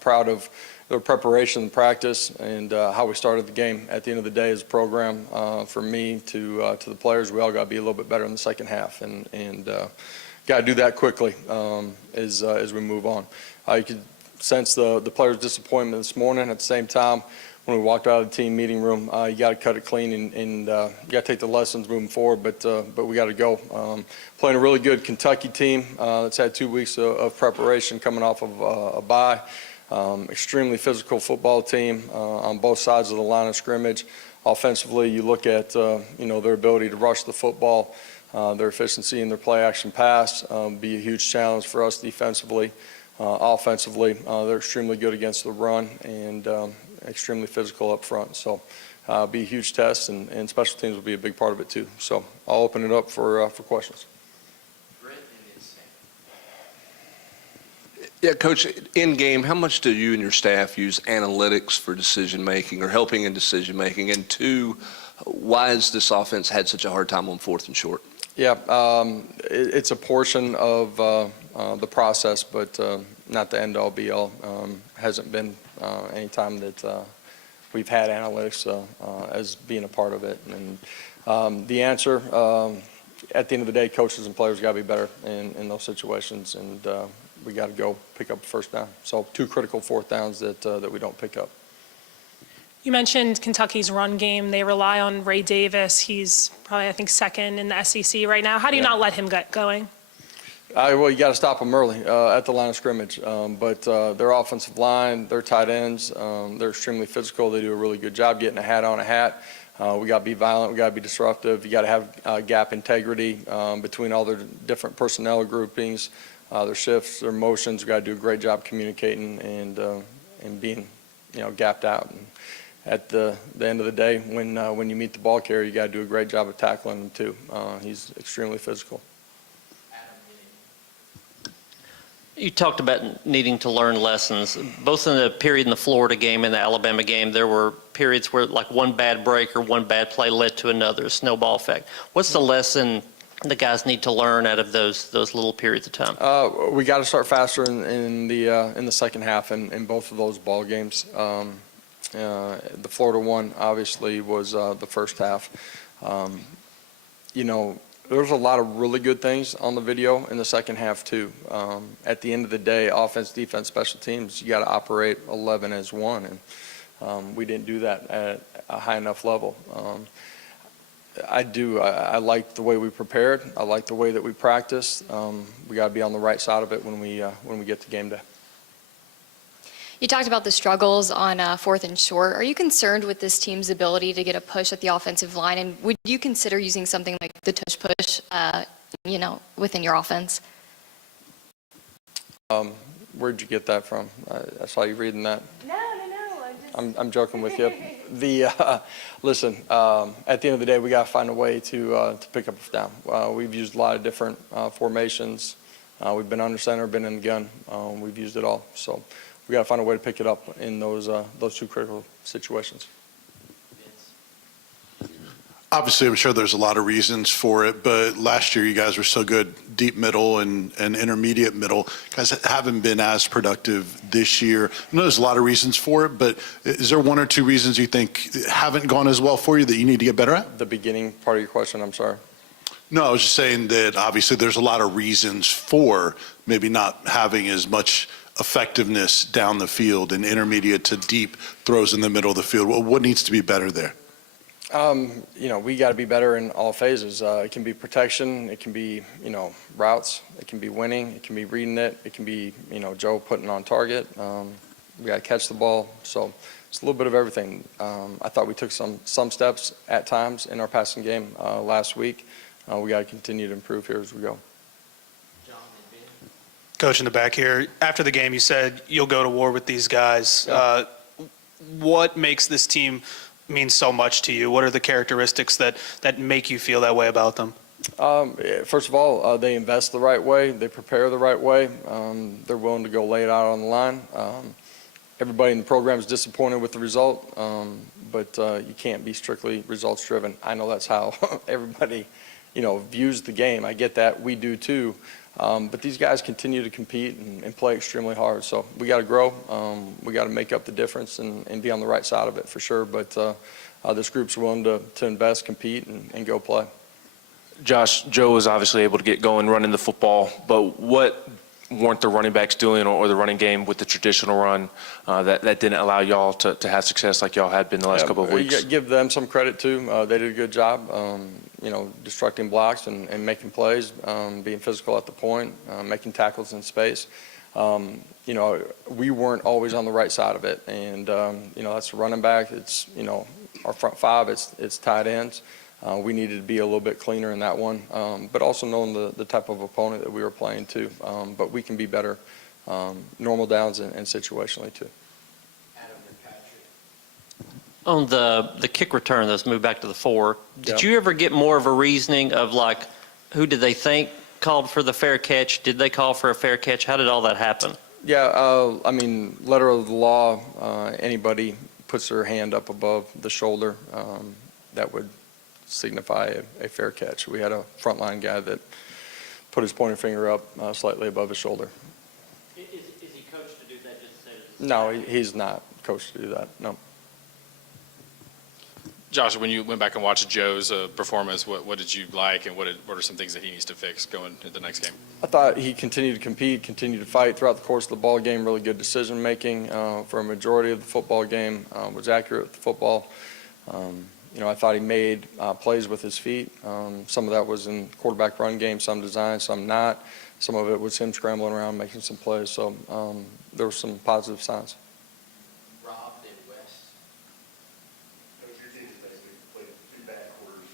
proud of their preparation and practice and how we started the game. At the end of the day, as a program, from me to the players, we all got to be a little bit better in the second half, and got to do that quickly as we move on. You could sense the players' disappointment this morning. At the same time, when we walked out of the team meeting room, you got to cut it clean and you got to take the lessons moving forward. But we got to go. Playing a really good Kentucky team that's had 2 weeks of preparation coming off of a bye. Extremely physical football team on both sides of the line of scrimmage. Offensively, you look at their ability to rush the football, their efficiency in their play action pass, be a huge challenge for us defensively. Offensively, they're extremely good against the run and extremely physical up front. So be a huge test, and special teams will be a big part of it too. So I'll open it up for questions. Yeah, Coach, in game, how much do you and your staff use analytics for decision making or helping in decision making? And two, why has this offense had such a hard time on 4th and short? Yeah, it's a portion of the process, but not the end-all be-all. Hasn't been any time that we've had analytics as being a part of it. And the answer, at the end of the day, coaches and players got to be better in those situations, and we got to go pick up a first down. So 2 critical 4th downs that we don't pick up. You mentioned Kentucky's run game. They rely on Ray Davis. He's probably, I think, 2nd in the SEC right now. How do you not let him get going? Well, you got to stop them early at the line of scrimmage. But their offensive line, their tight ends, they're extremely physical. They do a really good job getting a hat on a hat. We got to be violent. We got to be disruptive. You got to have gap integrity between all their different personnel groupings, their shifts, their motions. We got to do a great job communicating and being, gapped out. And at the end of the day, when you meet the ball carrier, you got to do a great job of tackling him too. He's extremely physical. You talked about needing to learn lessons. Both in the period in the Florida game and the Alabama game, there were periods where like one bad break or one bad play led to another, a snowball effect. What's the lesson the guys need to learn out of those little periods of time? We got to start faster in the second half in both of those ball games. The Florida one obviously was the first half. There's a lot of really good things on the video in the second half too. At the end of the day, offense, defense, special teams, you got to operate 11 as one, and we didn't do that at a high enough level. I like the way we prepared. I like the way that we practiced. We got to be on the right side of it when we get to game day. You talked about the struggles on 4th and short. Are you concerned with this team's ability to get a push at the offensive line? And would you consider using something like the tush push, within your offense? Where'd you get that from? I saw you reading that. No. I'm joking with you. Listen, at the end of the day, we got to find a way to pick up a down. We've used a lot of different formations. We've been under center, been in the gun. We've used it all. So we got to find a way to pick it up in those 2 critical situations. Obviously, I'm sure there's a lot of reasons for it, but last year you guys were so good deep middle and intermediate middle. You guys haven't been as productive this year. I know there's a lot of reasons for it, but is there 1 or 2 reasons you think haven't gone as well for you that you need to get better at? The beginning part of your question, I'm sorry. No, I was just saying that obviously there's a lot of reasons for maybe not having as much effectiveness down the field and intermediate to deep throws in the middle of the field. Well, what needs to be better there? We got to be better in all phases. It can be protection, it can be, routes, it can be winning, it can be reading it, it can be, Joe putting on target. We got to catch the ball. So it's a little bit of everything. I thought we took some steps at times in our passing game last week. We got to continue to improve here as we go. Coach, in the back here, after the game, you said you'll go to war with these guys. Yeah. What makes this team mean so much to you? What are the characteristics that make you feel that way about them? First of all, they invest the right way. They prepare the right way. They're willing to go lay it out on the line. Everybody in the program is disappointed with the result, but you can't be strictly results driven. I know that's how everybody, views the game. I get that. We do too. But these guys continue to compete and play extremely hard. So we got to grow. We got to make up the difference and be on the right side of it for sure. But this group's willing to invest, compete, and go play. Josh, Joe was obviously able to get going running the football, but what weren't the running backs doing or the running game with the traditional run that didn't allow y'all to have success like y'all had been the last couple of weeks? You give them some credit too. They did a good job, destructing blocks and making plays, being physical at the point, making tackles in space. We weren't always on the right side of it, and that's the running back. It's our front five. It's tight ends. We needed to be a little bit cleaner in that one, but also knowing the type of opponent that we were playing too. But we can be better normal downs and situationally too. On the kick return that's moved back to the 4, did Yeah. you ever get more of a reasoning of like, who did they think called for the fair catch? Did they call for a fair catch? How did all that happen? Yeah, letter of the law, anybody puts their hand up above the shoulder, that would signify a fair catch. We had a frontline guy that put his pointer finger up slightly above his shoulder. Is he coached to do that? No, he's not coached to do that, no. Josh, when you went back and watched Joe's performance, what did you like, and what are some things that he needs to fix going into the next game? I thought he continued to compete, continued to fight throughout the course of the ball game. Really good decision making for a majority of the football game. Was accurate with the football. I thought he made plays with his feet. Some of that was in quarterback run game, some design, some not. Some of it was him scrambling around, making some plays. So there were some positive signs. Rob did West. Coach, your team has basically played 2 bad quarters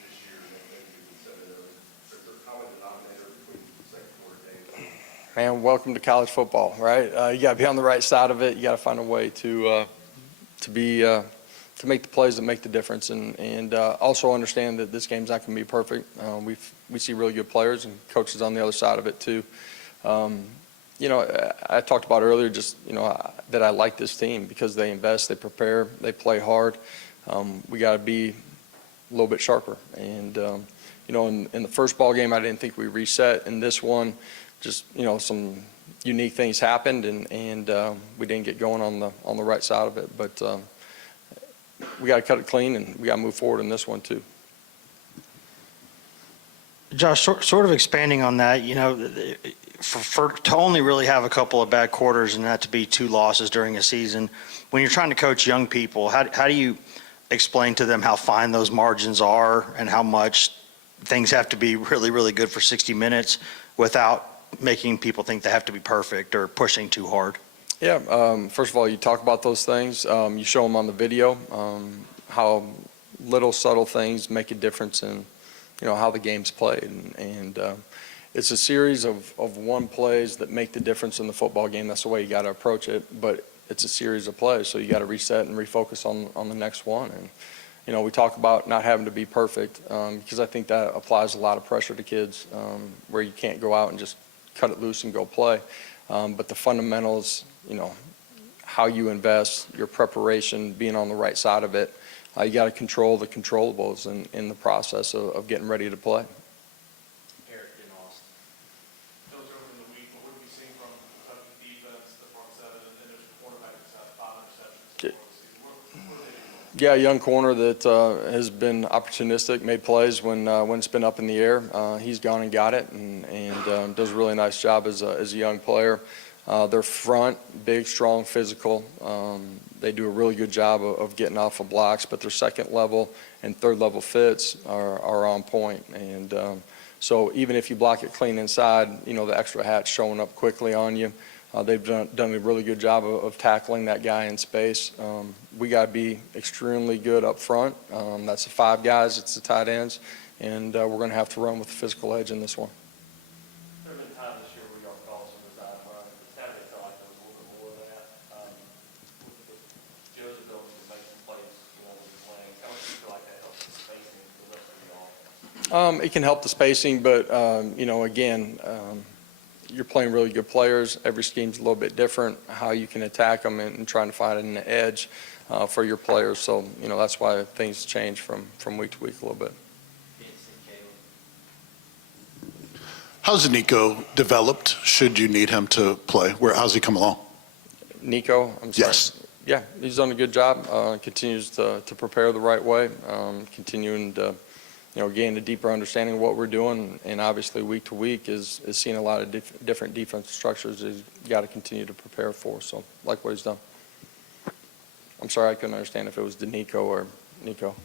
this year, and then you've been 7-0. Is there a common denominator between second quarter games? Man, welcome to college football, right? You got to be on the right side of it. You got to find a way to make the plays that make the difference, and also understand that this game's not going to be perfect. We see really good players and coaches on the other side of it too. I talked about earlier that I like this team because they invest, they prepare, they play hard. We got to be a little bit sharper. And in the first ball game, I didn't think we reset. In this one, some unique things happened, and we didn't get going on the right side of it. But we got to cut it clean, and we got to move forward in this one too. Josh, sort of expanding on that, to only really have a couple of bad quarters and that to be 2 losses during a season, when you're trying to coach young people, how do you explain to them how fine those margins are and how much things have to be really, really good for 60 minutes without making people think they have to be perfect or pushing too hard? Yeah, first of all, you talk about those things. You show them on the video, how little subtle things make a difference in, how the game's played. And it's a series of one plays that make the difference in the football game. That's the way you got to approach it. But it's a series of plays, so you got to reset and refocus on the next one. And, we talk about not having to be perfect because I think that applies a lot of pressure to kids where you can't go out and just cut it loose and go play. But the fundamentals, how you invest, your preparation, being on the right side of it, you got to control the controllables in the process of getting ready to play. Eric in Austin. Coach, over the week, what have you seen from Kentucky defense, the front seven, and then there's a cornerback that's had 5 interceptions so far this season? What are they doing? Yeah, a young corner that has been opportunistic, made plays when it's been up in the air. He's gone and got it, and does a really nice job as a young player. Their front, big, strong, physical. They do a really good job of getting off of blocks, but their second level and third level fits are on point. And so even if you block it clean inside, the extra hat's showing up quickly on you. They've done a really good job of tackling that guy in space. We got to be extremely good up front. That's the 5 guys, it's the tight ends, and we're going to have to run with the physical edge in this one. There have been times this year where y'all called some design run. Saturday felt like there was a little bit more of that. With Joe's ability to make some plays, with the playing, how much do you feel like that helps the spacing for the rest of the offense? It can help the spacing, but again, you're playing really good players. Every scheme's a little bit different. How you can attack them and trying to find an edge for your players. So that's why things change from week to week a little bit. How's Nico developed, should you need him to play? How's he come along? Nico, I'm sorry. Yes. Yeah, he's done a good job, continues to prepare the right way, continuing to, gain a deeper understanding of what we're doing, and obviously week to week is seeing a lot of different defensive structures he's got to continue to prepare for, so like what he's done. I'm sorry, I couldn't understand if it was DeNico or Nico.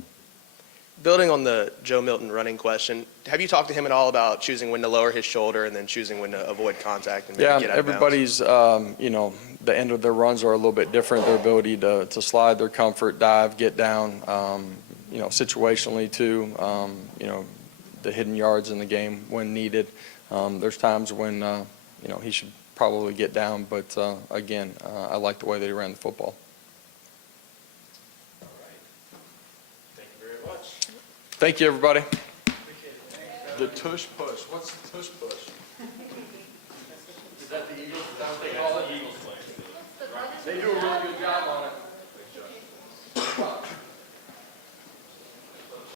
Building on the Joe Milton running question, have you talked to him at all about choosing when to lower his shoulder and then choosing when to avoid contact and maybe Yeah, get out of bounds? everybody's, the end of their runs are a little bit different, their ability to slide, their comfort, dive, get down, situationally too, the hidden yards in the game when needed. There's times when, he should probably get down, but again, I like the way that he ran the football. Thank you, everybody. The tush push. What's the tush push? Is that the Eagles? They do a really good job on it.